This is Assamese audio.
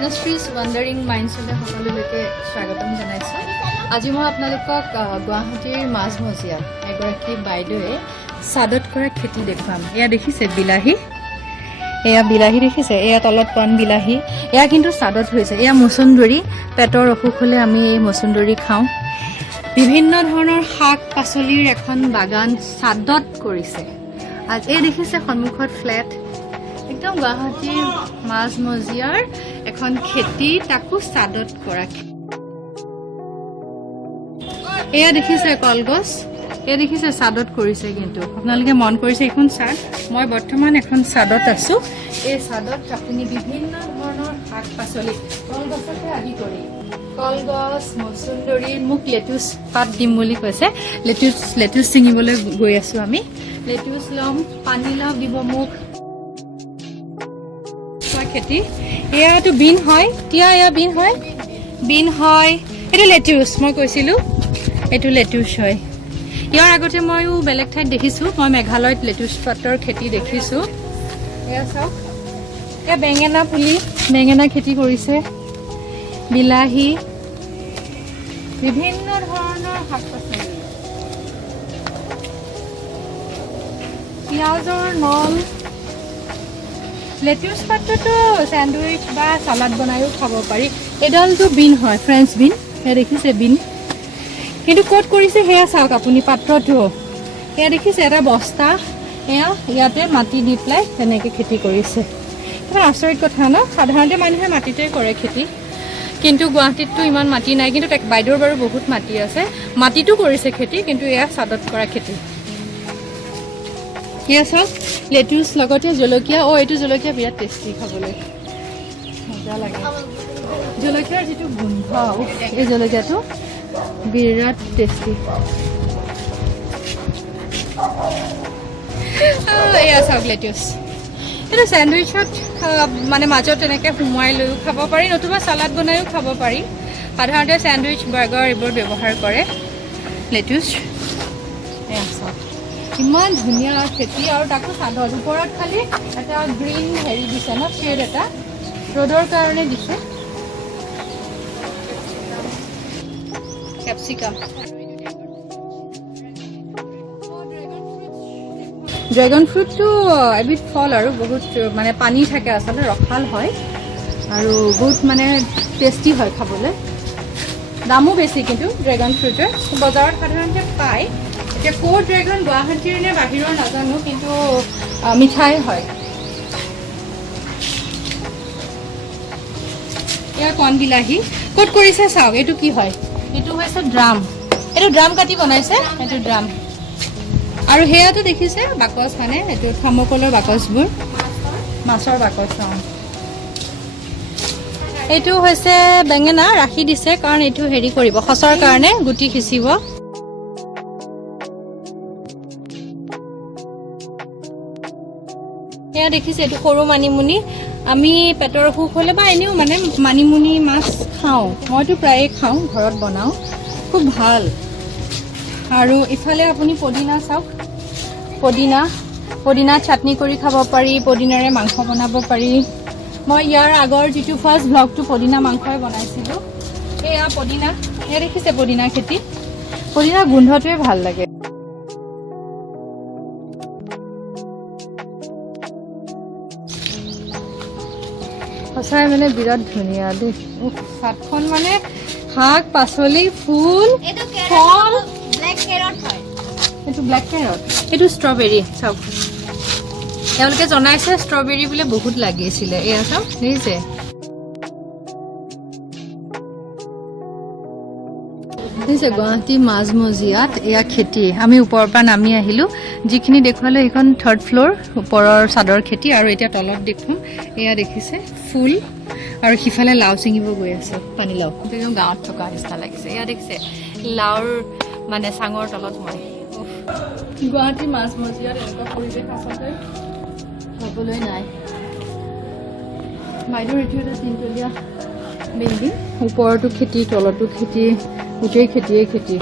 Anastries Wandering Minds সকলোকে স্বাগতম জনাইছো। আজি মই আপোনালোকক গুৱাহাটীৰ মাজমজিয়া এগৰাকী বাইদেৱে সাদত কৰা খেতি দেখুৱাম। এয়া দেখিছে বিলাহী, এয়া বিলাহী দেখিছে, এয়া তলত কণ বিলাহী, এয়া কিন্তু সাদত হৈছে। এয়া মচুন্দৰী, পেটৰ অসুখ হ'লে আমি এই মচুন্দৰী খাওঁ। বিভিন্ন ধৰণৰ শাক পাচলিৰ এখন বাগান সাদত কৰিছে। আজ এই দেখিছে সন্মুখত ফ্লেট, একদম গুৱাহাটীৰ মাজমজিয়াৰ এখন খেতি, তাকো সাদত কৰা। এয়া দেখিছে কলগছ, এয়া দেখিছে সাদত কৰিছে। কিন্তু আপোনালোকে মন কৰিছে এইখন চাদ, মই বৰ্তমান এখন সাদত আছো। এই সাদত আপুনি বিভিন্ন ধৰণৰ শাক পাচলি কলগছকে আদি কৰি কলগছ, মচুন্দৰী, মোক লেটুচ পাত দিম বুলি কৈছে। লেটুচ ছিঙিবলৈ গৈ আছো আমি। লেটুচ ল'ম, পানীলাও দিব মোক। খেতি এয়াটো বিন হয়, তিয়া এয়া বিন হয়, বিন হয়। এইটো লেটুচ, মই কৈছিলো এইটো লেটুচ হয়। ইয়াৰ আগতে ময়ো বেলেগ ঠাইত দেখিছো, মই মেঘালয়ত লেটুচ পাতৰ খেতি দেখিছো। এয়া চাওক, এয়া বেঙেনা পুলি, বেঙেনা খেতি কৰিছে, বিলাহী, বিভিন্ন ধৰণৰ শাক পাচলি, পিঁয়াজৰ নল। লেটুচ পাতটো স্যান্ডউইচ বা সালাড বনাইও খাব পাৰি। এডালটো বিন হয়, ফ্ৰেঞ্চ বিন, এয়া দেখিছে বিন। কিন্তু ক'ত কৰিছে সেয়া চাওক আপুনি, পাত্ৰটো এয়া দেখিছে, এটা বস্তা, এয়া ইয়াতে মাটি দি পেলাই তেনেকৈ খেতি কৰিছে। এটা আচৰিত কথা ন, সাধাৰণতে মানুহে মাটিতে কৰে খেতি, কিন্তু গুৱাহাটীততো ইমান মাটি নাই। কিন্তু বাইদেউৰ বাৰু বহুত মাটি আছে, মাটিতো কৰিছে খেতি, কিন্তু এয়া চাদত কৰা খেতি। এয়া চাওক লেটুচ লগতে জলকীয়া। এইটো জলকীয়া বিৰাট টেষ্টি খাবলৈ, মজা লাগে। জলকীয়াৰ যিটো গোন্ধ, এই জলকীয়াটো বিৰাট টেষ্টি। এয়া চাওক লেটুচ, এইটো চেণ্ডউইচত মানে মাজত তেনেকৈ সোমোৱাই লৈও খাব পাৰি, নতুবা চালাড বনাইও খাব পাৰি। সাধাৰণতে চেণ্ডউইচ, বাৰ্গাৰ এইবোৰ ব্যৱহাৰ কৰে লেটুচ। এয়া চাওক ইমান ধুনীয়া খেতি, আৰু তাকো সাদত। ওপৰত খালি এটা গ্ৰীণ হেৰি দিছে ন, শ্বেড এটা, ৰ'দৰ কাৰণে দিছে। কেপচিকাম, ড্ৰেগন ফ্ৰুটটো এবিধ ফল আৰু বহুত মানে পানী থাকে, আচলতে ৰসাল হয় আৰু বহুত মানে টেষ্টি হয় খাবলৈ। দামো বেছি কিন্তু ড্ৰেগন ফ্ৰুটৰ, বজাৰত সাধাৰণতে পায়। এতিয়া ক'ৰ ড্ৰেগন, গুৱাহাটীৰ নে বাহিৰৰ নাজানো, কিন্তু মিঠাই হয়। এয়া কণ বিলাহী ক'ত কৰিছে চাওক। এইটো কি হয়, এইটো হৈছে ড্ৰাম, এইটো ড্ৰাম কাটি বনাইছে, এইটো ড্ৰাম। আৰু সেয়াটো দেখিছে বাকচ, মানে এইটো থাৰ্মকলৰ বাকচবোৰ, মাছৰ বাকচ। এইটো হৈছে বেঙেনা, ৰাখি দিছে কাৰণ এইটো হেৰি কৰিব, সচৰ কাৰণে গুটি সিঁচিব। এয়া দেখিছে এইটো সৰু মানিমুনি। আমি পেটৰ অসুখ হ'লে বা এনেও মানে মানিমুনি মাছ খাওঁ, মইতো প্ৰায়ে খাওঁ, ঘৰত বনাওঁ, খুব ভাল। আৰু ইফালে আপুনি পদিনা চাওক, পদিনা চাটনি কৰি খাব পাৰি, পদিনাৰে মাংস বনাব পাৰি। মই ইয়াৰ আগৰ যিটো ফাৰ্ষ্ট ব্লগটো পদিনা মাংসই বনাইছিলোঁ। এয়া পদিনা, এয়া দেখিছে পদিনা খেতি, পদিনা গোন্ধটোৱে ভাল লাগে। সঁচাই মানে বিৰাট ধুনীয়া দেই। চাটখন মানে শাক পাচলি, ফুল, ফল। এইটো ব্লেক কেৰট, এইটো ষ্ট্ৰবেৰী। চাওক তেওঁলোকে জনাইছে ষ্ট্ৰবেৰী বোলে বহুত লাগিছিলে। এয়া চাওক দেখিছে, দেখিছে গুৱাহাটী মাজমজিয়াত এয়া খেতি। আমি ওপৰৰ পৰা নামি আহিলোঁ, যিখিনি দেখুৱালো সেইখন থাৰ্ড ফ্ল'ৰ, ওপৰৰ চাদৰ খেতি। আৰু এতিয়া তলত দেখোঁ, এয়া দেখিছে ফুল, আৰু সিফালে লাও ছিঙিব গৈ আছে, পানীলাও। একদম গাঁৱত থকা নিচিনা লাগিছে। এয়া দেখিছে লাওৰ মানে চাঙৰ তলত মই। গুৱাহাটী মাজমজিয়াত এনেকুৱা পৰিৱেশ আচলতে হ'বলৈ নাই। বাইদেউৰ এইটো এটা তিনতলীয়া বিল্ডিং, ওপৰতো খেতি, তলতো খেতি, গোটেই খেতিয়ে খেতি।